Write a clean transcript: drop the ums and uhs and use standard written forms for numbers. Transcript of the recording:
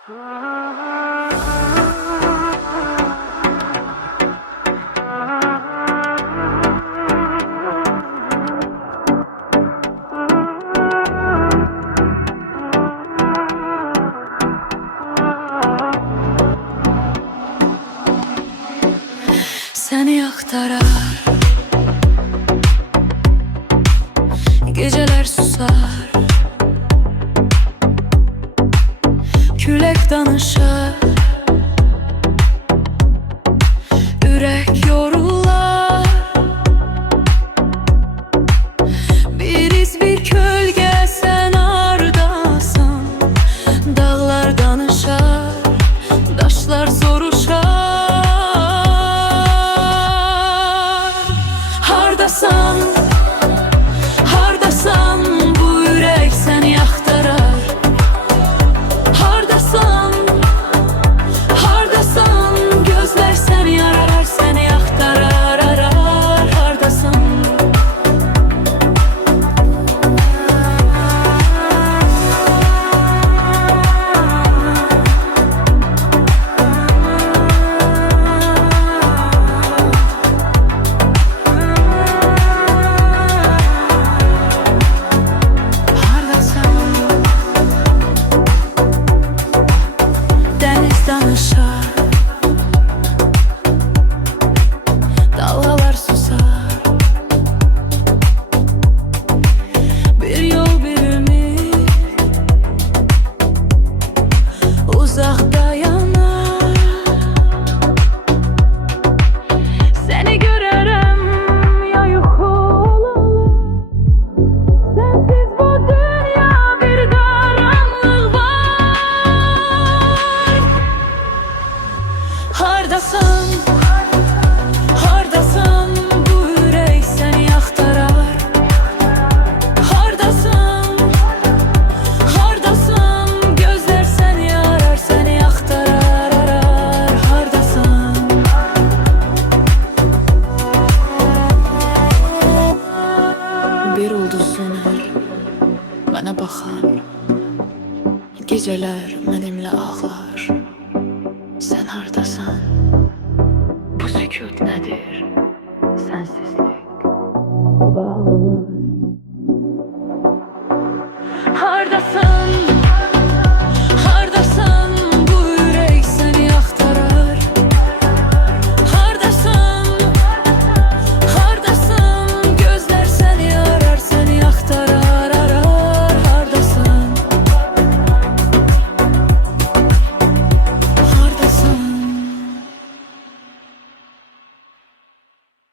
Seni aktarar, geceler susar, külek danışar, ürek yorular. Bir iz bir kölge sen ardasan, dağlar danışar, daşlar soruşar. Hardasan, hardasan, bu ürək səni axtarar. Hardasan, hardasan, gözlər səni arar, səni axtarar, arar. Hardasan, danışar, dalgalar susar. Bir yol bir ümit, uzakta yanar. Seni görürüm ya yuxu olalım. Sensiz bu dünya bir karanlık var. Hardasan, hardasan, bu ürək səni axtarar. Hardasan, hardasan, gözlər səni arar, səni axtarar, arar. Hardasan, bir ulduz sönür, mənə baxar, gecələr mənimlə ağlar. Sen hardasan? Bu sükut nedir? Sensizlik, bağlılık.